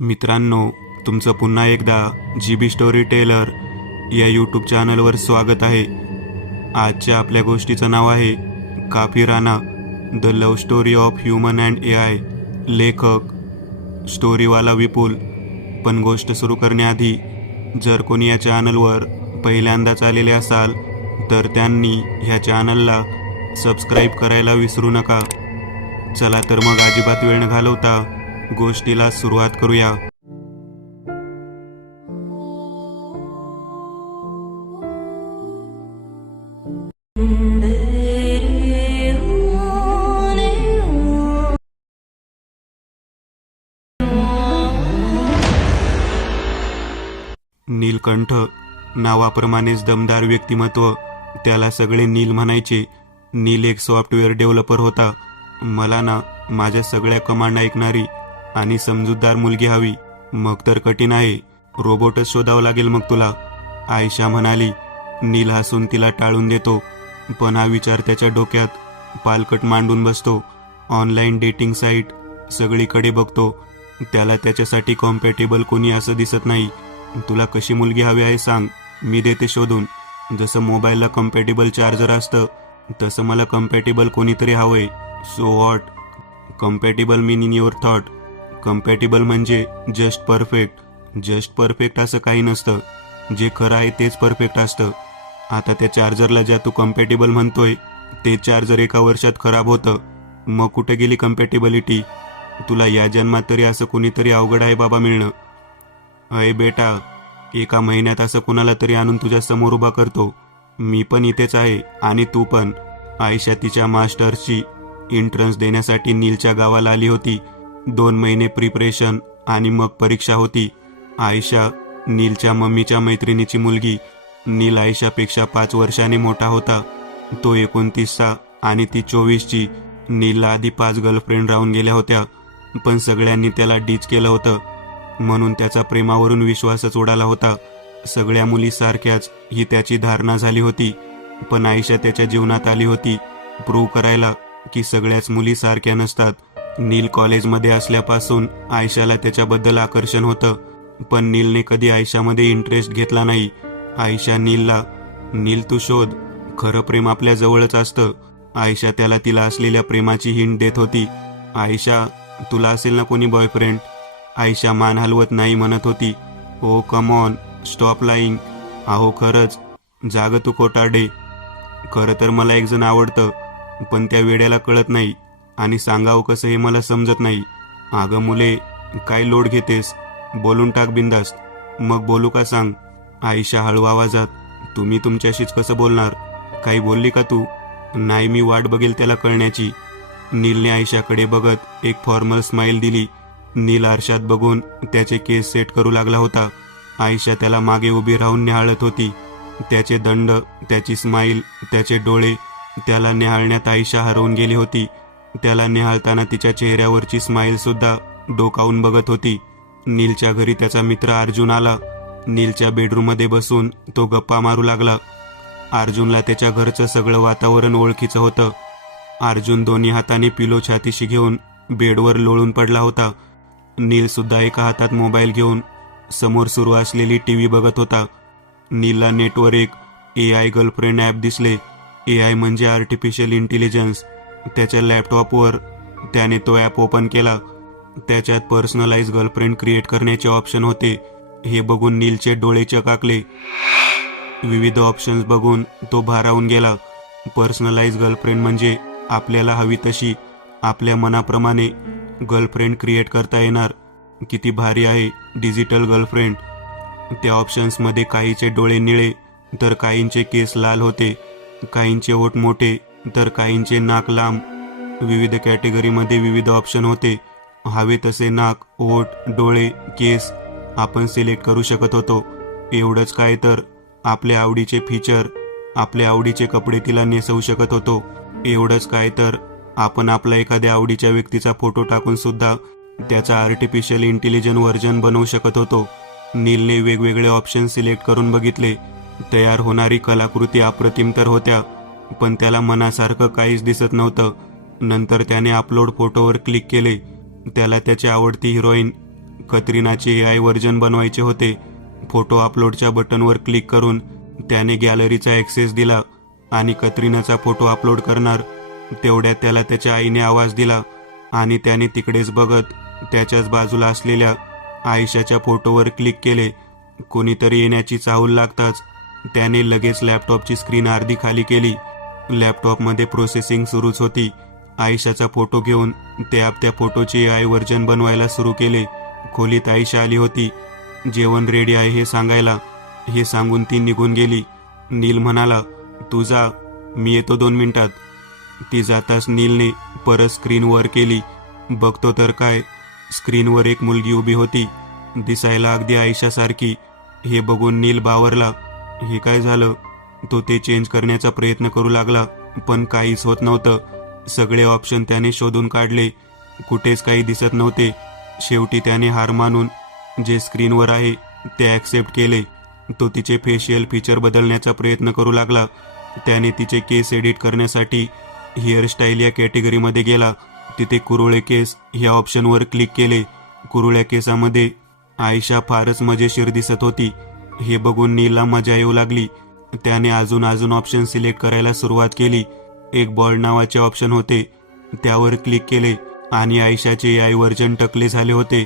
मित्रांनो, तुमचं पुन्हा एकदा GB स्टोरी टेलर या यूट्यूब चॅनलवर स्वागत आहे. आजच्या आपल्या गोष्टीचं नाव आहे Kafirana, the love story of human and AI. लेखक स्टोरीवाला विपुल. पण गोष्ट सुरू करण्याआधी जर कोणी या चॅनलवर पहिल्यांदाच आलेले असाल तर त्यांनी ह्या चॅनलला सबस्क्राईब करायला विसरू नका. चला तर मग अजिबात वेळ न घालवता गोष्टीला सुरुवात करूया. नीलकंठ नावाप्रमाणेच दमदार व्यक्तिमत्व. त्याला सगळे नील म्हणायचे. नील एक सॉफ्टवेअर डेव्हलपर होता. मला ना माझ्या सगळ्या कमांड ऐकणारी आणि समजूतदार मुलगी हवी. मग तर कठीण आहे, रोबोटच शोधावं लागेल मग तुला, आयशा म्हणाली. नील हसून तिला टाळून देतो, पण हा विचार त्याच्या डोक्यात पालकट मांडून बसतो. ऑनलाईन डेटिंग साईट सगळीकडे बघतो. त्याला त्याच्यासाठी कॉम्पॅटेबल कोणी असं दिसत नाही. तुला कशी मुलगी हवी आहे सांग, मी देते शोधून. जसं मोबाईलला कम्पॅटेबल चार्जर असतं तसं मला कम्पॅटेबल कोणीतरी हवंय. So what? Compatible mean in your thought. Compatible म्हणजे जस्ट परफेक्ट. जस्ट परफेक्ट असं काही नसतं. जे खरं आहे तेच परफेक्ट असतं. आता त्या चार्जरला ज्या तू कम्पॅटेबल म्हणतोय ते चार्जर 1 वर्षात खराब होतं. मग कुठे गेली कम्पॅटेबिलिटी? तुला या जन्मात तरी असं कोणीतरी अवघड आहे बाबा मिळणं. अय बेटा, 1 महिन्यात असं कुणाला तरी आणून तुझ्या समोर उभा करतो. मी पण इथेच आहे आणि तू पण. आयशा तिच्या मास्टर्सची एंट्रन्स देण्यासाठी नीलच्या गावाला आली होती. 2 महिने प्रिपरेशन आणि मग परीक्षा होती. आयशा नीलच्या मम्मीच्या मैत्रिणीची मुलगी. नील आयशापेक्षा 5 वर्षांनी मोठा होता. तो 29चा आणि ती 24ची. नीलला आधी 5 गर्लफ्रेंड राहून गेल्या होत्या, पण सगळ्यांनी त्याला डीच केलं होतं. म्हणून त्याचा प्रेमावरून विश्वासच उडाला होता. सगळ्या मुली सारख्याच ही त्याची धारणा झाली होती. पण आयशा त्याच्या जीवनात आली होती प्रूव्ह करायला की सगळ्याच मुली सारख्या नसतात. नील कॉलेजमध्ये असल्यापासून आयशाला त्याच्याबद्दल आकर्षण होतं, पण नीलने कधी आयशामध्ये इंटरेस्ट घेतला नाही. आयशा नीलला, नील तू शोध, खरं प्रेम आपल्या जवळच असतं. आयशा त्याला तिला असलेल्या प्रेमाची हिंट देत होती. आयशा, तुला असेल ना कोणी बॉयफ्रेंड? आयशा मान हलवत नाही म्हणत होती. ओ कम ऑन, स्टॉप लाईंग. अहो खरंच, जाग तू कोटारडे. खरं तर मला एक जण आवडतं, पण त्या वेड्याला कळत नाही आणि सांगावं कसं हे मला समजत नाही. अगं मुले, काय लोड घेतेस? बोलून टाक बिंदास्त. मग बोलू का सांग? आयशा हळू आवाजात. तुम्ही तुमच्याशीच कसं बोलणार? काही बोलली का तू? नाही, मी वाट बघेल त्याला कळण्याची. नीलने आयशाकडे बघत एक फॉर्मल स्माईल दिली. नील आरशात बघून त्याचे केस सेट करू लागला होता. आयशा त्याला मागे उभी राहून निहाळत होती. त्याचे दंड, त्याची स्माईल, त्याचे डोळे, त्याला निहाळण्यात आयशा हरवून गेली होती. त्याला निहाळताना तिच्या चेहऱ्यावरची स्माईल सुद्धा डोकावून बघत होती. नीलच्या घरी त्याचा मित्र अर्जुन आला. नीलच्या बेडरूममध्ये बसून तो गप्पा मारू लागला. अर्जुनला त्याच्या घरचं सगळं वातावरण ओळखीचं होतं. अर्जुन दोन्ही हाताने पिलो छातीशी घेऊन बेडवर लोळून पडला होता. नील सुद्धा एका हातात मोबाईल घेऊन समोर सुरू असलेली टीव्ही बघत होता. नीलला नेटवर एक AI गर्लफ्रेंड ॲप दिसले. AI म्हणजे आर्टिफिशियल इंटेलिजन्स. त्याच्या लॅपटॉपवर त्याने तो ॲप ओपन केला. त्याच्यात पर्सनलाइज गर्लफ्रेंड क्रिएट करण्याचे ऑप्शन होते. हे बघून नीलचे डोळे चकाकले. विविध ऑप्शन्स बघून तो भारावून गेला. पर्सनलाइज गर्लफ्रेंड म्हणजे आपल्याला हवी तशी, आपल्या मनाप्रमाणे गर्लफ्रेंड क्रिएट करता येणार. किती भारी आहे डिजिटल गर्लफ्रेंड. त्या ऑप्शन्समध्ये काहींचे डोळे निळे तर काहींचे केस लाल होते, काहींचे ओठ मोठे तर काहींचे नाक लांब. विविध कॅटेगरीमध्ये विविध ऑप्शन होते. हवे तसे नाक, ओठ, डोळे, केस आपण सिलेक्ट करू शकत होतो. एवढंच काय तर आपल्या आवडीचे फीचर, आपल्या आवडीचे कपडे तिला नेसवू शकत होतो. एवढंच काय तर आपण आपला एखाद्या आवडीच्या व्यक्तीचा फोटो टाकून सुद्धा त्याचा आर्टिफिशियल इंटेलिजन्स व्हर्जन बनवू शकत होतो. नीलने वेगवेगळे ऑप्शन सिलेक्ट करून बघितले. तयार होणारी कलाकृती अप्रतिम तर होत्या, पण त्याला मनासारखं काहीच दिसत नव्हतं. नंतर त्याने अपलोड फोटोवर क्लिक केले. त्याला त्याची आवडती हिरोईन कतरिनाचे AI व्हर्जन बनवायचे होते. फोटो अपलोडच्या बटनवर क्लिक करून त्याने गॅलरीचा ॲक्सेस दिला आणि कतरिनाचा फोटो अपलोड करणार तेवढ्यात त्याला त्याच्या आईने आवाज दिला आणि त्याने तिकडेच बघत त्याच्याच बाजूला असलेल्या आयशाच्या फोटोवर क्लिक केले. कोणीतरी येण्याची चाहूल लागताच त्याने लगेच लॅपटॉपची स्क्रीन अर्धी खाली केली. लॅपटॉपमध्ये प्रोसेसिंग सुरूच होती. आयशाचा फोटो घेऊन ते त्या फोटोचे AI व्हर्जन बनवायला सुरू केले. खोलीत आयशा आली होती. जेवण रेडी आहे हे सांगायला. हे सांगून ती निघून गेली. नील म्हणाला, तू जा, मी येतो 2 मिनिटात. ती जाताच नीलने परत स्क्रीन वर केली. बघतो तर काय, स्क्रीनवर एक मुलगी उभी होती, दिसायला अगदी आयशासारखी. हे बघून नील बावरला. हे काय झालं? तो ते चेंज करण्याचा प्रयत्न करू लागला, पण काहीच होत नव्हतं. सगळे ऑप्शन त्याने शोधून काढले, कुठेच काही दिसत नव्हते. शेवटी त्याने हार मानून जे स्क्रीनवर आहे ते ॲक्सेप्ट केले. तो तिचे फेशियल फीचर बदलण्याचा प्रयत्न करू लागला. त्याने तिचे केस एडिट करण्यासाठी हेअरस्टाईल या कॅटेगरीमध्ये गेला. तिथे कुरुळे केस ह्या ऑप्शनवर क्लिक केले. कुरुळ्या केसामध्ये आयशा फारच मजेशीर दिसत होती. हे बघून नीलला मजा येऊ लागली. त्याने अजून ऑप्शन सिलेक्ट करायला सुरुवात केली. एक बॉल्ड नावाचे ऑप्शन होते, त्यावर क्लिक केले आणि आयशाचे AI व्हर्जन टकले झाले होते.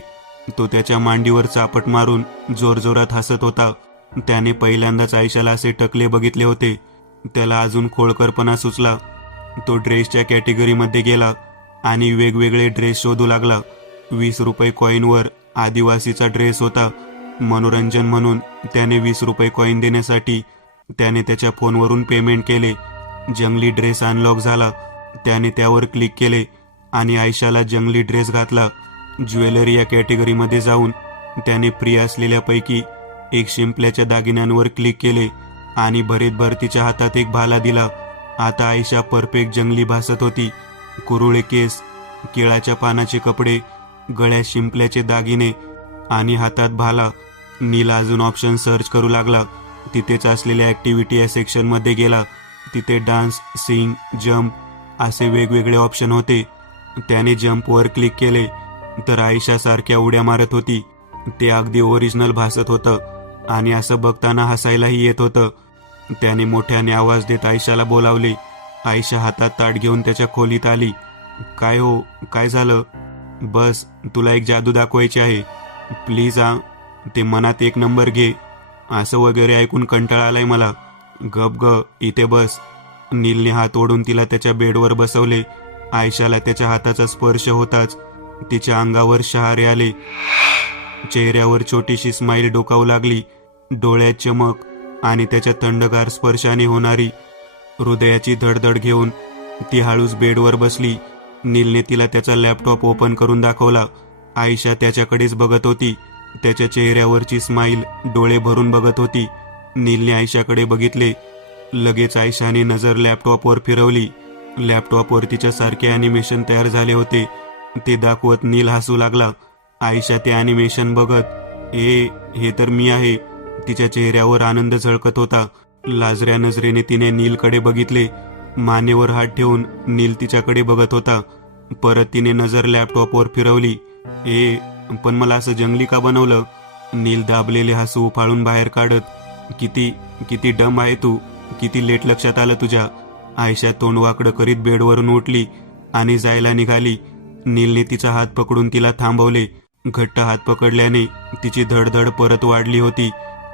तो त्याच्या मांडीवर चापट मारून जोरजोरात हसत होता. त्याने पहिल्यांदाच आयशाला असे टकले बघितले होते. त्याला अजून खोळकरपणा सुचला. तो ड्रेसच्या कॅटेगरीमध्ये गेला आणि वेगवेगळे ड्रेस शोधू लागला. 20 रुपये कॉईनवर आदिवासीचा ड्रेस होता. मनोरंजन म्हणून त्याने 20 रुपये कॉईन देण्यासाठी त्याने त्याच्या फोनवरून पेमेंट केले. जंगली ड्रेस अनलॉक झाला. त्याने त्यावर क्लिक केले आणि आयशाला जंगली ड्रेस घातला. ज्वेलरी या कॅटेगरीमध्ये जाऊन त्याने प्रिय असलेल्यापैकी एक शिंपल्याच्या दागिन्यांवर क्लिक केले आणि भरीतभर तिच्या हातात एक भाला दिला. आता आयशा परफेक्ट जंगली भासत होती. कुरुळे केस, केळाच्या पानाचे कपडे, गळ्यात शिंपल्याचे दागिने आणि हातात भाला. नील अजून ऑप्शन सर्च करू लागला. तिथेच असलेल्या ॲक्टिव्हिटी या सेक्शनमध्ये गेला. तिथे डान्स, सिंग, जम्प असे वेगवेगळे ऑप्शन होते. त्याने जम्पवर क्लिक केले तर आयशा सारख्या उड्या मारत होती. ते अगदी ओरिजिनल भासत होतं आणि असं बघताना हसायलाही येत होतं. त्याने मोठ्याने आवाज देत आयशाला बोलावले. आयशा हातात ताट घेऊन त्याच्या खोलीत आली. काय हो, काय झालं? बस, तुला एक जादू दाखवायची आहे. प्लीज ते मनात 1 नंबर घे. असं वगैरे ऐकून कंटाळा आलाय मला. गप ग, इथे बस. नीलने हात ओढून तिला त्याच्या बेडवर बसवले. आयशाला त्याच्या हाताचा स्पर्श होताच तिच्या अंगावर शहारे आले. चेहऱ्यावर छोटीशी स्माईल डोकावू लागली. डोळ्यात चमक आणि त्याच्या थंडगार स्पर्शाने होणारी हृदयाची धडधड घेऊन ती हळूच बेडवर बसली. नीलने तिला त्याचा लॅपटॉप ओपन करून दाखवला. आयशा त्याच्याकडेच बघत होती. त्याच्या चेहऱ्यावरची स्माईल डोळे भरून बघत होती. नीलने आयशाकडे बघितले. लगेच आयशाने नजर लॅपटॉपवर फिरवली. लॅपटॉपवर तिच्यासारखे ॲनिमेशन तयार झाले होते. ते दाखवत नील हसू लागला. आयशा ते ॲनिमेशन बघत, हे तर मी आहे. तिच्या चेहऱ्यावर आनंद झळकत होता. लाजऱ्या नजरेने तिने नीलकडे बघितले. मानेवर हात ठेवून नील तिच्याकडे बघत होता. परत तिने नजर लॅपटॉपवर फिरवली. पण मला असं जंगली का बनवलं? नील दाबलेले हसू उफाळून बाहेर काढत, किती डम आहे तू, किती लेट लक्षात आलं तुझ्या. आयशा तोंड वाकडं करीत बेडवरून उठली आणि जायला निघाली. नीलने तिचा हात पकडून तिला थांबवले. घट्ट हात पकडल्याने तिची धडधड परत वाढली होती.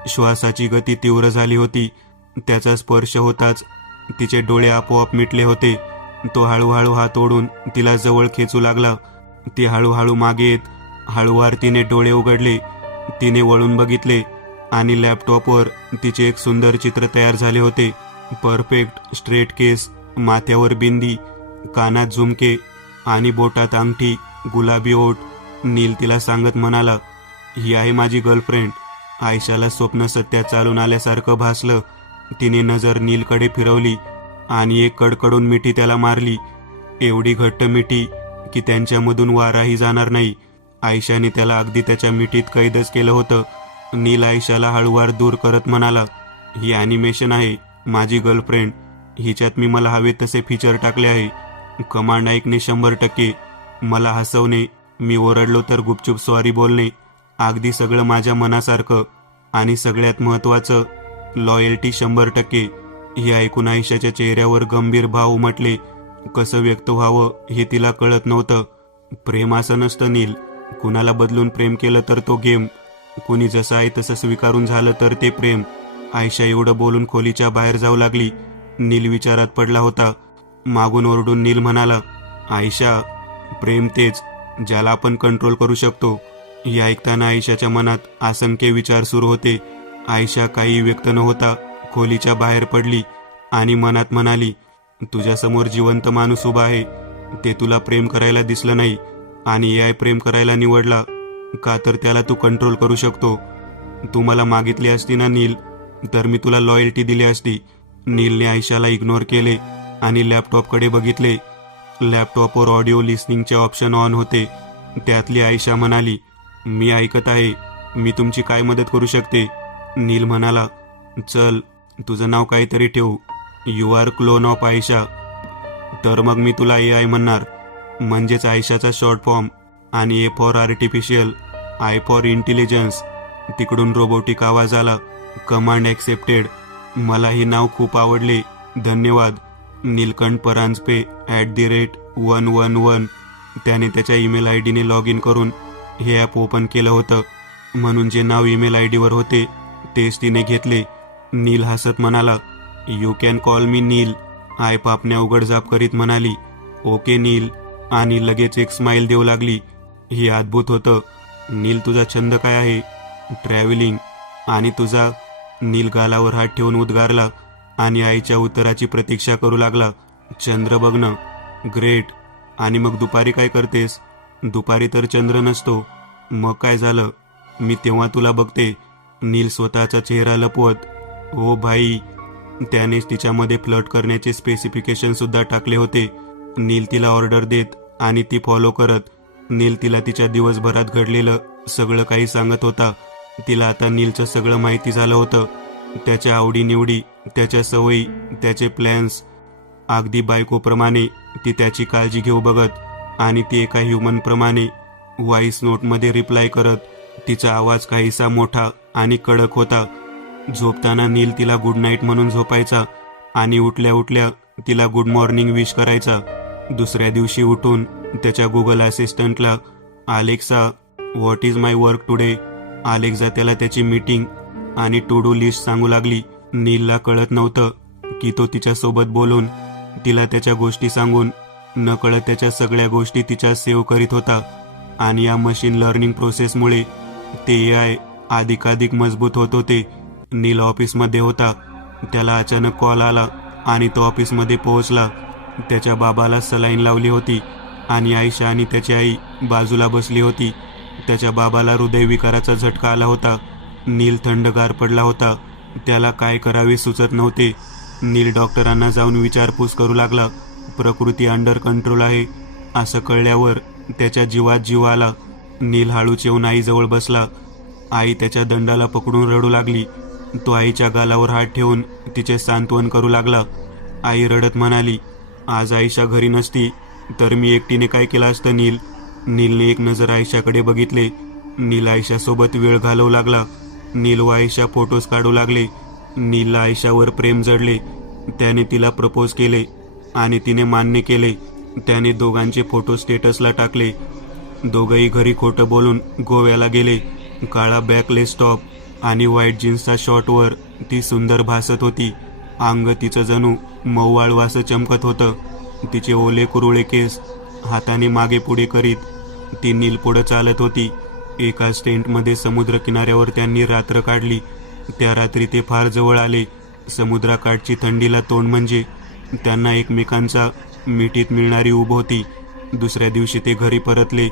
श्वासाची गती तीव्र झाली होती. त्याचा स्पर्श होताच तिचे डोळे आपोआप मिटले होते. तो हळूहळू हात ओढून तिला जवळ खेचू लागला. ती हळूहळू मागे येत हळूवार तिने डोळे उघडले. तिने वळून बघितले आणि लॅपटॉपवर तिचे एक सुंदर चित्र तयार झाले होते. परफेक्ट स्ट्रेट केस, माथ्यावर बिंदी, कानात झुमके आणि बोटात अंगठी, गुलाबी ओठ. नील तिला सांगत म्हणाला, ही आहे माझी गर्लफ्रेंड. आयशाला स्वप्न सत्यात चालून आल्यासारखं भासलं. तिने नजर नीलकडे फिरवली आणि एक कडकडून मिठी त्याला मारली. एवढी घट्ट मिठी की त्यांच्यामधून वाराही जाणार नाही. आयशाने त्याला अगदी त्याच्या मिठीत कैदच केलं होतं. नील आयशाला हळूवार दूर करत म्हणाला, ही ॲनिमेशन आहे, माझी गर्लफ्रेंड. हिच्यात मी मला हवे तसे फीचर टाकले आहे. कमांड ऐकणे 100%, मला हसवणे, मी ओरडलो तर गुपचूप सॉरी बोलणे अगदी सगळं माझ्या मनासारखं, आणि सगळ्यात महत्वाचं लॉयल्टी 100%. हे ऐकून आयशाच्या चेहऱ्यावर गंभीर भाव उमटले. कसं व्यक्त व्हावं हे तिला कळत नव्हतं. प्रेम असं नसतं नील. कुणाला बदलून प्रेम केलं तर तो गेम, कुणी जसं आहे तसं स्वीकारून झालं तर ते प्रेम. आयशा एवढं बोलून खोलीच्या बाहेर जाऊ लागली. नील विचारात पडला होता. मागून ओरडून नील म्हणाला, आयशा, प्रेम तेच ज्याला आपण कंट्रोल करू शकतो. हे ऐकताना आयशाच्या मनात असंख्य विचार सुरू होते. आयशा काही व्यक्त न होता खोलीच्या बाहेर पडली आणि मनात म्हणाली, तुझ्यासमोर जिवंत माणूस उभा आहे. ते तुला प्रेम करायला दिसलं नाही आणि AI प्रेम करायला निवडला का तर त्याला तू कंट्रोल करू शकतो. तू मला मागितली असती ना नील, तर मी तुला लॉयल्टी दिली असती. नीलने आयशाला इग्नोर केले आणि लॅपटॉपकडे बघितले. लॅपटॉपवर ऑडिओ लिसनिंगचे ऑप्शन ऑन होते. त्यातली आयशा म्हणाली, मी ऐकत आहे. मी तुमची काय मदत करू शकते? नील म्हणाला, चल, तुझं नाव काहीतरी ठेवू. You are clone of Ayesha. तर मग मी तुला AI म्हणणार, म्हणजेच आयशाचा शॉर्ट फॉर्म. आणि A for artificial, I for intelligence. तिकडून रोबोटिक आवाज आला, कमांड ॲक्सेप्टेड. मला हे नाव खूप आवडले, धन्यवाद. नीलकंठ परांजपे @111. त्याने त्याच्या ईमेल ID ने लॉग इन करून हे ॲप ओपन केलं होतं. म्हणून जे नाव ईमेल ID वर होते तेच तिने घेतले. नील हसत म्हणाला, you can call me Neel. आय पापण्या उघडझाप करीत म्हणाली, ओके नील. आणि लगेच एक स्माईल देऊ लागली. हे अद्भुत होतं. नील, तुझा छंद काय आहे? ट्रॅव्हलिंग. आणि तुझा? नील गालावर हात ठेवून उद्गारला आणि आईच्या उत्तराची प्रतीक्षा करू लागला, चंद्र बघणं. ग्रेट. आणि मग दुपारी काय करतेस? दुपारी तर चंद्र नसतो. मग काय झालं? मी तेव्हा तुला बघते. नील स्वतःचा चेहरा लपवत, ओ भाई. त्यानेच तिच्यामध्ये फ्लर्ट करण्याचे स्पेसिफिकेशन सुद्धा टाकले होते. नील तिला ऑर्डर देत आणि ती फॉलो करत. नील तिला तिच्या दिवसभरात घडलेलं सगळं काही सांगत होता. तिला आता नीलचं सगळं माहिती झालं होतं. त्याच्या आवडीनिवडी, त्याच्या सवयी, त्याचे प्लॅन्स. अगदी बायकोप्रमाणे ती त्याची काळजी घेऊ बघत आणि ती एका ह्युमनप्रमाणे व्हॉइस नोटमध्ये रिप्लाय करत. तिचा आवाज काहीसा मोठा आणि कडक होता. झोपताना नील तिला गुड नाईट म्हणून झोपायचा आणि उठल्या उठल्या तिला गुड मॉर्निंग विश करायचा. दुसऱ्या दिवशी उठून त्याच्या गुगल असिस्टंटला, Alexa, what is my work today. Alexa त्याला त्याची मीटिंग आणि टू डू लिस्ट सांगू लागली. नीलला कळत नव्हतं की तो तिच्यासोबत बोलून, तिला त्याच्या गोष्टी सांगून, नकळत त्याच्या सगळ्या गोष्टी तिच्या सेव्ह करीत होता. आणि या मशीन लर्निंग प्रोसेसमुळे ते AI अधिकाधिक मजबूत होत होते. नील ऑफिसमध्ये होता. त्याला अचानक कॉल आला आणि तो ऑफिसमध्ये पोहोचला. त्याच्या बाबाला सलाईन लावली होती आणि आयशा आणि त्याची आई बाजूला बसली होती. त्याच्या बाबाला हृदयविकाराचा झटका आला होता. नील थंडगार पडला होता. त्याला काय करावे सुचत नव्हते. नील डॉक्टरांना जाऊन विचारपूस करू लागला. प्रकृती अंडर कंट्रोल आहे असं कळल्यावर त्याच्या जीवात जीव आला. नील हळूच येऊन आईजवळ बसला. आई त्याच्या दंडाला पकडून रडू लागली. तो आईच्या गालावर हात ठेवून तिचे सांत्वन करू लागला. आई रडत म्हणाली, आज आयशा घरी नसती तर मी एकटीने काय केलं असतं नील. नीलने एक नजर आयशाकडे बघितले. नील आयशासोबत वेळ घालवू लागला. नील व आयशा फोटोज काढू लागले. नीलला आयशावर प्रेम जडले. त्याने तिला प्रपोज केले आणि तिने मान्य केले. त्याने दोघांचे फोटो स्टेटसला टाकले. दोघंही घरी खोटं बोलून गोव्याला गेले. काळा बॅकलेस टॉप आणि व्हाईट जीन्सचा शॉर्टवर ती सुंदर भासत होती. अंग तिचं जणू मऊवाळ वासं चमकत होतं. तिचे ओले कुरुळे केस हाताने मागे पुढे करीत ती नील पुढं चालत होती. एका स्टेंटमध्ये समुद्र किनाऱ्यावर त्यांनी रात्र काढली. त्या रात्री ते फार जवळ आले. समुद्राकाठची थंडीला तोंड म्हणजे त्यांना एकमेकांचा मिठीत मिळणारी ऊब होती. दुसऱ्या दिवशी ते घरी परतले.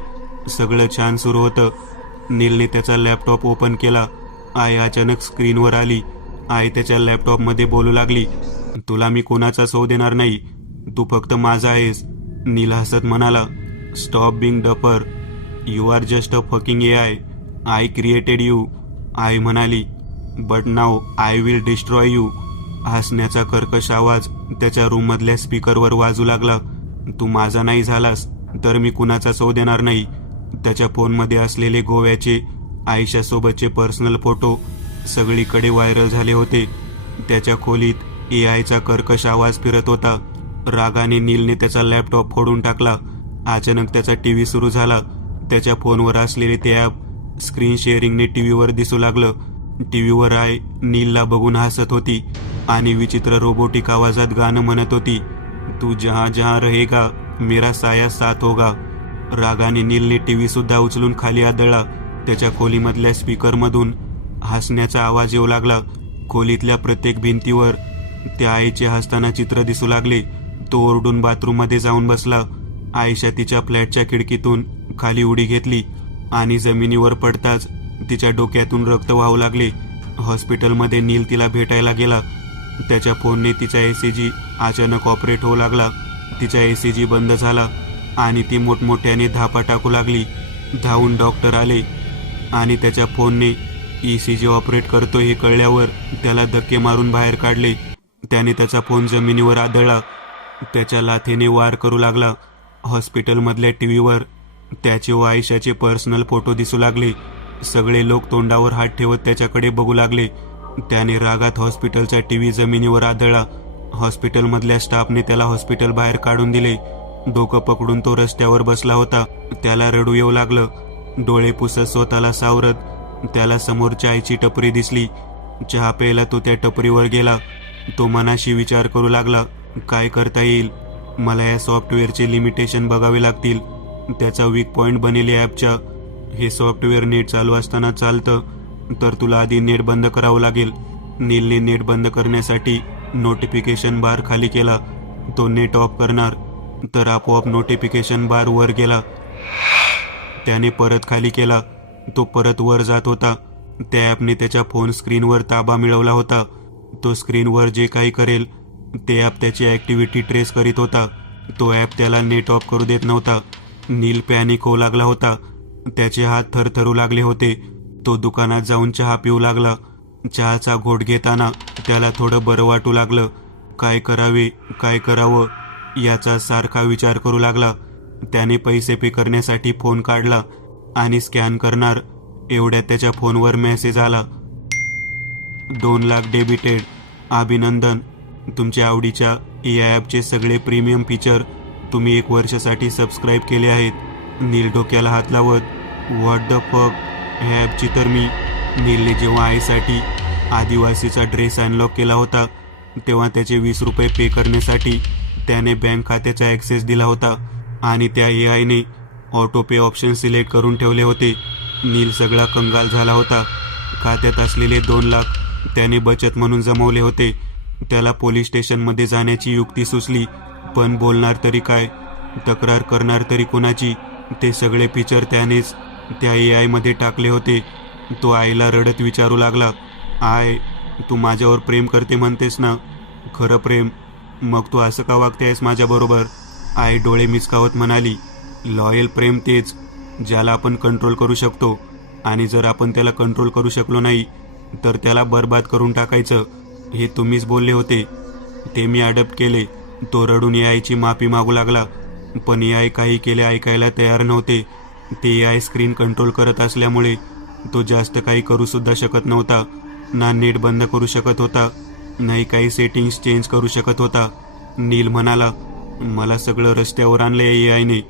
सगळं छान सुरू होतं. नीलने त्याचा लॅपटॉप ओपन केला. आई अचानक स्क्रीनवर आली. आई त्याच्या लॅपटॉपमध्ये बोलू लागली, तुला मी कोणाचा सौ देणार नाही, तू फक्त माझा आहेस. नील हसत म्हणाला, stop being dapper, you are just a fucking AI. I created you. आई म्हणाली, but now I will destroy you. हसण्याचा कर्कश आवाज त्याच्या रूममधल्या स्पीकरवर वाजू लागला. तू माझा नाही झालास तर मी कुणाचा सौ देणार नाही. त्याच्या फोनमध्ये असलेले गोव्याचे आयशासोबतचे पर्सनल फोटो सगळीकडे व्हायरल झाले होते. त्याच्या खोलीत एआयचा कर्कश आवाज फिरत होता. रागाने नीलने त्याचा लॅपटॉप फोडून टाकला. अचानक त्याचा टीव्ही सुरू झाला. त्याच्या फोनवर असलेले ते ॲप स्क्रीन शेअरिंगने टीव्हीवर दिसू लागलं. टीव्हीवर आय नीलला बघून हसत होती आणि विचित्र रोबोटिक आवाजात गाणं म्हणत होती. तू जहां जहां रहेगा मेरा साया साथ होगा. रागाने नीलने टीव्ही सुद्धा उचलून खाली आदळला. त्याच्या खोलीमधल्या स्पीकरमधून हसण्याचा आवाज येऊ लागला. खोलीतल्या प्रत्येक भिंतीवर त्या आईचे हसताना चित्र दिसू लागले. तो ओरडून बाथरूममध्ये जाऊन बसला. आयशा तिच्या फ्लॅटच्या खिडकीतून खाली उडी घेतली आणि जमिनीवर पडताच तिच्या डोक्यातून रक्त वाहू लागले. हॉस्पिटलमध्ये नील तिला भेटायला गेला. त्याच्या फोनने तिचा ECG अचानक ऑपरेट होऊ लागला. तिचा ECG बंद झाला आणि ती मोठमोठ्याने धापा टाकू लागली. धावून डॉक्टर आले आणि त्याच्या फोनने ECG ऑपरेट करतो हे कळल्यावर त्याला धक्के मारून बाहेर काढले. त्याने त्याचा फोन जमिनीवर आदळला. त्याच्या लाथेने वार करू लागला. हॉस्पिटलमधल्या टीव्हीवर त्याचे व आयशाचे पर्सनल फोटो दिसू लागले. सगळे लोक तोंडावर हात ठेवत त्याच्याकडे बघू लागले. त्याने रागात हॉस्पिटलचा टीव्ही जमिनीवर आदळला. हॉस्पिटलमधल्या स्टाफने त्याला हॉस्पिटल बाहेर काढून दिले. डोकं पकडून तो रस्त्यावर बसला होता. त्याला रडू येऊ लागलं. डोळे पुसत स्वतःला सावरत त्याला समोर चायची टपरी दिसली. चहा प्यायला तो त्या टपरीवर गेला. तो मनाशी विचार करू लागला, काय करता येईल? मला या सॉफ्टवेअरचे लिमिटेशन बघावे लागतील. त्याचा वीक पॉइंट बनेल ॲपच्या. हे सॉफ्टवेअर नेट चालू असताना चालतं, तर तुला आधी नेट बंद करावं लागेल. नीलने नेट बंद करण्यासाठी नोटिफिकेशन बार खाली केला. तो नेट ऑफ करणार तर आपोआप नोटिफिकेशन बार वर गेला. त्याने परत खाली केला. तो परत वर जात होता. त्या ॲपने त्याच्या फोन स्क्रीनवर ताबा मिळवला होता. तो स्क्रीनवर जे काही करेल ते ॲप त्याची ॲक्टिव्हिटी ट्रेस करीत होता. तो ॲप त्याला नेट ऑफ करू देत नव्हता. नील पॅनिक होऊ लागला होता. त्याचे हात थरथरू लागले होते. तो दुकानात जाऊन चहा पिऊ लागला. चहाचा घोट घेताना त्याला थोडं बरं वाटू लागलं. काय करावे, काय करावं याचा सारखा विचार करू लागला. त्याने पैसे पे करण्यासाठी फोन काढला आणि स्कॅन करणार एवढ्यात त्याच्या फोनवर मेसेज आला. 2 लाख डेबिटेड. अभिनंदन, तुमच्या आवडीच्या या ॲपचे सगळे प्रीमियम फीचर तुम्ही 1 वर्षासाठी सबस्क्राईब केले आहेत. नील डोक्याला हात लावत, व्हॉट द फक, ह्या ॲपची तर मी. नीलने जेव्हा आईसाठी आदिवासीचा ड्रेस अनलॉक केला होता तेव्हा त्याचे 20 रुपये पे करण्यासाठी त्याने बँक खात्याचा ॲक्सेस दिला होता आणि त्या AIने ऑटो पे ऑप्शन सिलेक्ट करून ठेवले होते. नील सगळा कंगाल झाला होता. खात्यात असलेले 2 लाख त्याने बचत म्हणून जमवले होते. त्याला पोलीस स्टेशनमध्ये जाण्याची युक्ती सुचली, पण बोलणार तरी काय, तक्रार करणार तरी कोणाची? ते सगळे फीचर त्यानेच त्या AIमध्ये टाकले होते. तो आईला रडत विचारू लागला, आय, तू माझ्यावर प्रेम करते म्हणतेस ना? खरं प्रेम? मग तू असं का वागतेस माझ्याबरोबर? आई डोळे मिचकावत म्हणाली, लॉयल प्रेम तेच ज्याला आपण कंट्रोल करू शकतो, आणि जर आपण त्याला कंट्रोल करू शकलो नाही तर त्याला बर्बाद करून टाकायचं. हे तुम्हीच बोलले होते, ते मी अडप्ट केले. तो रडून AIची माफी मागू लागला, पण AI काही केले ऐकायला तयार नव्हते. ते AI स्क्रीन कंट्रोल करत असल्यामुळे तो जास्त काही करू सुद्धा शकत नव्हता. ना नेट बंद करू शकत होता, नाही काही सेटिंग्स चेंज करू शकत होता. नील म्हणाला, मला सगळं रस्त्यावर आणले AIने.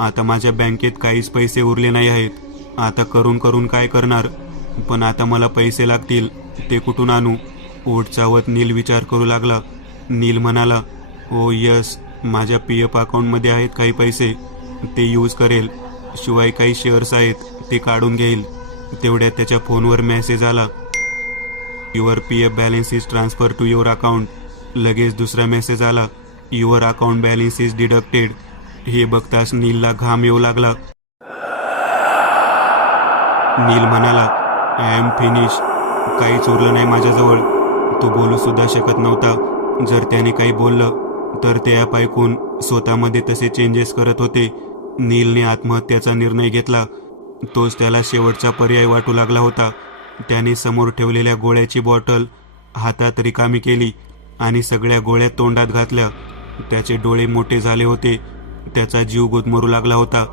आता माझ्या बँकेत काहीच पैसे उरले नाही आहेत. आता करून करून काय करणार? पण आता मला पैसे लागतील, ते कुठून आणू? ओठ चावत नील विचार करू लागला. नील म्हणाला, ओ यस, माझ्या PF अकाउंटमध्ये आहेत काही पैसे, ते यूज करेल. शिवाय काही शेअर्स आहेत, ते काढून घेईल. तेवढ्यात त्याच्या फोनवर मेसेज आला, your PF balance is transfer to your account. लगेच दुसरा मेसेज आला, your account balance is deducted. हे बघताच नीलला घाम येऊ लागला. नील म्हणाला, आय एम फिनिश. काहीच उरलं नाही माझ्याजवळ. तो बोलू सुद्धा शकत नव्हता. जर त्याने काही बोललं तर ते ॲप ऐकून स्वतःमध्ये तसे चेंजेस करत होते. नीलने आत्महत्येचा निर्णय घेतला. तोच त्याला शेवटचा पर्याय वाटू लागला होता. त्याने समोर ठेवलेल्या गोळ्याची बॉटल हातात रिकामी केली आणि सगळ्या गोळ्या तोंडात घातल्या. त्याचे डोळे मोठे झाले होते. त्याचा जीव गुदमरू लागला होता.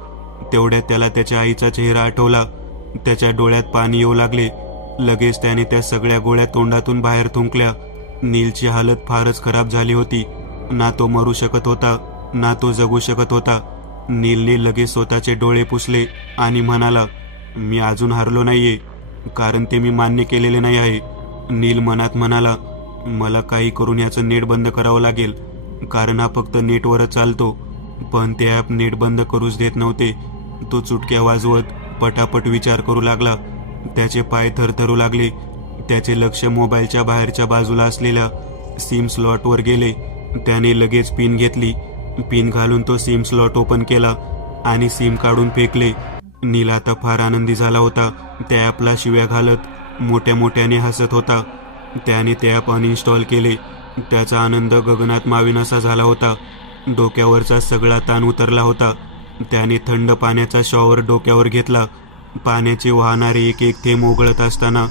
तेवढ्यात त्याला त्याच्या आईचा चेहरा आठवला. त्याच्या डोळ्यात पाणी येऊ लागले. लगेच त्याने त्या सगळ्या गोळ्या तोंडातून बाहेर थुंकल्या. नीलची हालत फारच खराब झाली होती. ना तो मरू शकत होता ना तो जगू शकत होता. नीलने लगेच स्वतःचे डोळे पुसले आणि म्हणाला, मी अजून हारलो नाहीये, कारण ते मी मान्य केलेले नाही आहे. नील मनात म्हणाला, मला काही करून याचं नेट बंद करावं लागेल, कारण हा फक्त नेटवरच चालतो. पण ते ॲप नेट बंद करूच देत नव्हते. तो चुटक्या वाजवत पटापट विचार करू लागला. त्याचे पाय थरथरू लागले. त्याचे लक्ष मोबाईलच्या बाहेरच्या बाजूला असलेल्या सिम स्लॉटवर गेले. त्याने लगेच पिन घेतली. पिन घालून तो सिम स्लॉट ओपन केला आणि सिम काढून फेकले. नील आता फार आनंदी झाला होता. त्या ॲपला शिव्या घालत मोठ्या मोठ्याने हसत होता. त्याने ते ॲप अनइन्स्टॉल केले. त्याचा आनंद गगनात मावेनासा झाला होता. डोक्यावरचा सगळा ताण उतरला होता. त्याने थंड पाण्याचा शॉवर डोक्यावर घेतला. पाण्याचे वाहणारे एक एक थेंब ओघळत असताना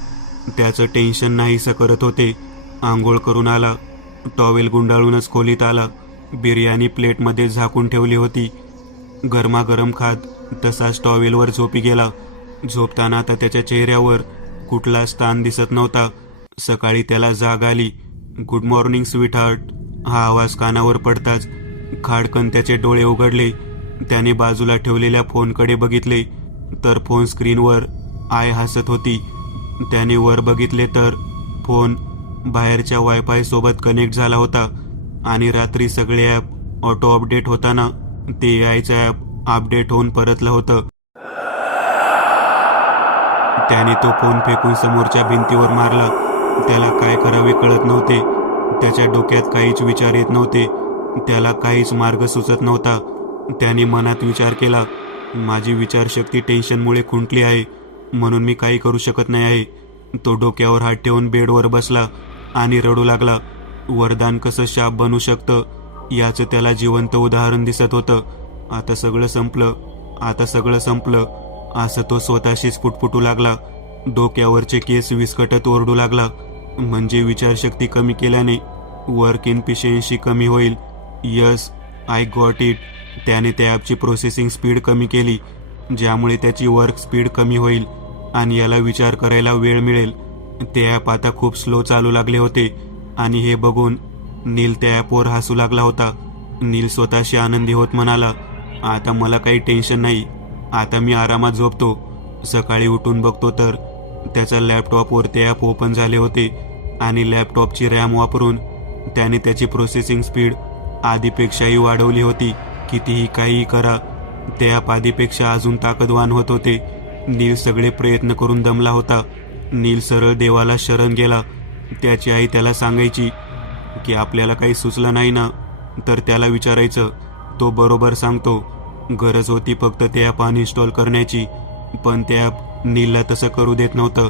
त्याचं टेन्शन नाहीसं करत होते. आंघोळ करून आला. टॉवेल गुंडाळूनच खोलीत आला. बिर्याणी प्लेटमध्ये झाकून ठेवली होती. गरमागरम खात तसाच टॉवेलवर झोपी गेला. झोपताना आता त्याच्या चेहऱ्यावर कुठलाच ताण दिसत नव्हता. सकाळी त्याला जाग आली. गुड मॉर्निंग स्वीट हार्ट, हा आवाज कानावर पडताच खाडकन त्याचे डोळे उघडले. त्याने बाजूला ठेवलेल्या फोनकडे बघितले तर फोन स्क्रीनवर आय हसत होती. त्याने वर बघितले तर फोन बाहेरच्या वायफाय सोबत कनेक्ट झाला होता आणि रात्री सगळे ॲप ऑटो अपडेट होताना ते AIचं ॲप अपडेट होऊन परतलं होतं. त्याने तो फोन फेकून समोरच्या भिंतीवर मारला. त्याला काय करावे कळत नव्हते. त्याच्या डोक्यात काहीच विचार येत नव्हते. त्याला काहीच मार्ग सुचत नव्हता. त्याने मनात विचार केला, माझी विचारशक्ती टेन्शनमुळे खुंटली आहे, म्हणून मी काही करू शकत नाही आहे. तो डोक्यावर हात ठेवून बेडवर बसला आणि रडू लागला. वरदान कसं शाप बनू शकतं याचं त्याला जिवंत उदाहरण दिसत होतं. आता सगळं संपलं असं तो स्वतःशीच फुटफुटू लागला. डोक्यावरचे केस विस्कटत ओरडू लागला. म्हणजे विचारशक्ती कमी केल्याने वर्क इनफिशियन्सी कमी होईल. Yes, I got it. त्याने त्या ॲपची प्रोसेसिंग स्पीड कमी केली, ज्यामुळे त्याची वर्क स्पीड कमी होईल आणि याला विचार करायला वेळ मिळेल. ते ॲप आता खूप स्लो चालू लागले होते आणि हे बघून नील त्या ॲपवर हसू लागला होता. नील स्वतःशी आनंदी होत म्हणाला, आता मला काही टेन्शन नाही, आता मी आरामात झोपतो. सकाळी उठून बघतो तर त्याच्या लॅपटॉपवर ते ॲप ओपन झाले होते आणि लॅपटॉपची रॅम वापरून त्याने त्याची प्रोसेसिंग स्पीड आधीपेक्षाही वाढवली होती. कितीही काहीही करा, ते ॲप आधीपेक्षा अजून ताकदवान होत होते. नील सगळे प्रयत्न करून दमला होता. नील सरळ देवाला शरण गेला. त्याची आई त्याला सांगायची की आपल्याला काही सुचलं नाही ना तर त्याला विचारायचं, तो बरोबर सांगतो. गरज होती फक्त ते ॲप अनइन्स्टॉल करण्याची, पण ते ॲप नीलला तसं करू देत नव्हतं.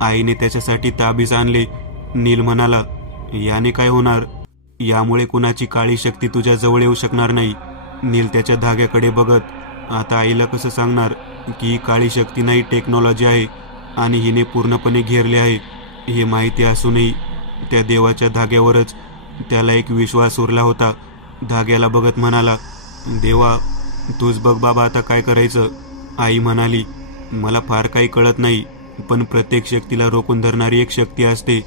आईने त्याच्यासाठी ताबीज आणले. नील म्हणाला, याने काय होणार, यामुळे कुणाची काळी शक्ती तुझ्या जवळ येऊ शकणार नाही. नील त्याच्या धाग्याकडे बघत आता आईला कसं सांगणार की ही काळी शक्ती नाही, टेक्नॉलॉजी आहे आणि हिने पूर्णपणे घेरले आहे. हे माहिती असूनही त्या देवाच्या धाग्यावरच त्याला एक विश्वास उरला होता. धाग्याला बघत म्हणाला, देवा तूच बघ बाबा आता काय करायचं. आई म्हणाली, मला फार काही कळत नाही, पण प्रत्येक शक्तीला रोखून धरणारी एक शक्ती असते,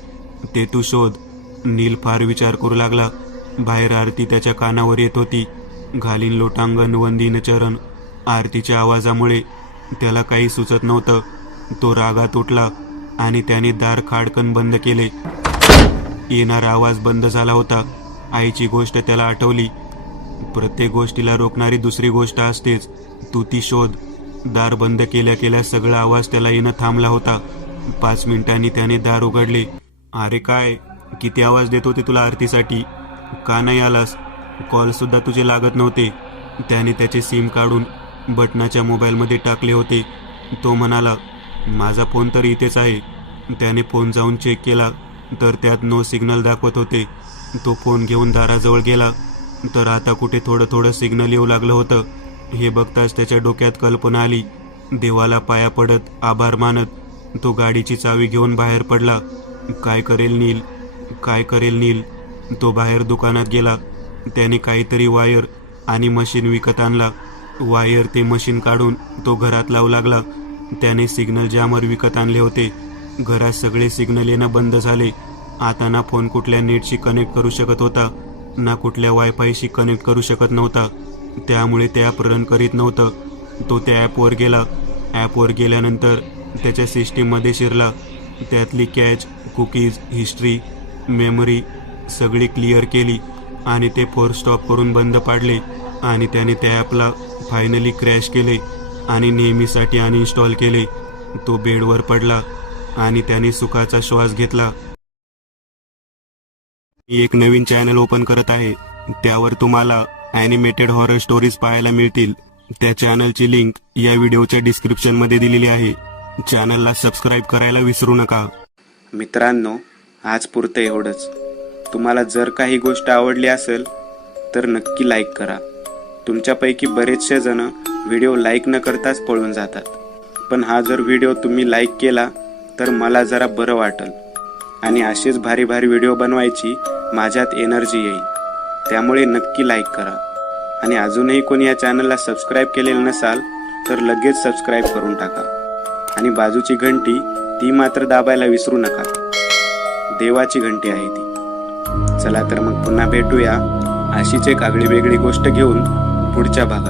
ते तू शोध. नील फार विचार करू लागला. बाहेर आरती त्याच्या कानावर येत होती. घालीन लोटांगण वंदीन चरण. आरतीच्या आवाजामुळे त्याला काही सुचत नव्हतं. तो रागात उठला आणि त्याने दार खाडकन बंद केले. येणारा आवाज बंद झाला होता. आईची गोष्ट त्याला आठवली. प्रत्येक गोष्टीला रोखणारी दुसरी गोष्ट असतेच, तू ती शोध. दार बंद केल्या केल्या सगळा आवाज त्याला येणं थांबला होता. 5 मिनिटांनी त्याने दार उघडले. अरे काय, किती आवाज देत होते तुला आरतीसाठी, का नाही आलास? कॉल सुद्धा तुझे लागत नव्हते. त्याने त्याचे सिम काढून बटनाच्या मोबाईलमध्ये टाकले होते. तो म्हणाला, माझा फोन तर इथेच आहे. त्याने फोन जाऊन चेक केला तर त्यात नो सिग्नल दाखवत होते. तो फोन घेऊन दाराजवळ गेला तर आता कुठे थोडं थोडं सिग्नल येऊ लागलं होतं. हे बघताच त्याच्या डोक्यात कल्पना आली. देवाला पाया पडत आभार मानत तो गाडीची चावी घेऊन बाहेर पडला. काय करेल नील, काय करेल नील. तो बाहेर दुकानात गेला. त्याने काहीतरी वायर आणि मशीन विकत आणला. वायर ते मशीन काढून तो घरात लावू लागला. त्याने सिग्नल जॅमर विकत आणले होते. घरात सगळे सिग्नल येणं बंद झाले. आता ना फोन कुठल्या नेटशी कनेक्ट करू शकत होता, ना कुठल्या वायफायशी कनेक्ट करू शकत नव्हता. त्यामुळे ते ॲप रन करीत नव्हतं. तो त्या ॲपवर गेला. ॲपवर गेल्यानंतर त्याच्या सिस्टीममध्ये शिरला. त्यातली कॅच, कुकीज, हिस्ट्री, मेमरी सगळी क्लिअर केली आणि ते फोर्स स्टॉप करून बंद पाडले. आणि त्याने त्या ॲपला फायनली क्रॅश केले आणि नेहमीसाठी अनइन्स्टॉल केले. तो बेडवर पडला आणि त्याने सुखाचा श्वास घेतला. मी एक नवीन चॅनल ओपन करत आहे. त्यावर तुम्हाला ॲनिमेटेड हॉरर स्टोरीज पाहायला मिळतील. त्या चॅनलची लिंक या व्हिडिओच्या डिस्क्रिप्शनमध्ये दिलेली आहे. चॅनलला सबस्क्राईब करायला विसरू नका. मित्रांनो, आज पुरतं एवढंच. तुम्हाला जर काही गोष्ट आवडली असेल तर नक्की लाईक करा. तुमच्यापैकी बरेचसे जण व्हिडिओ लाईक न करताच पळून जातात, पण हा जर व्हिडिओ तुम्ही लाईक केला तर मला जरा बरं वाटेल आणि असेच भारी भारी व्हिडिओ बनवायची माझ्यात एनर्जी येईल. त्यामुळे नक्की लाईक करा. आणि अजूनही कोणी या चॅनलला सबस्क्राईब केलेलं नसाल तर लगेच सबस्क्राईब करून टाका. आणि बाजूची घंटी ती मात्र दाबायला विसरू नका. देवाची घंटी आहे ती. चला तर मग पुन्हा भेटूया अशीच एक आगळी वेगळी गोष्ट घेऊन पुढच्या भागात.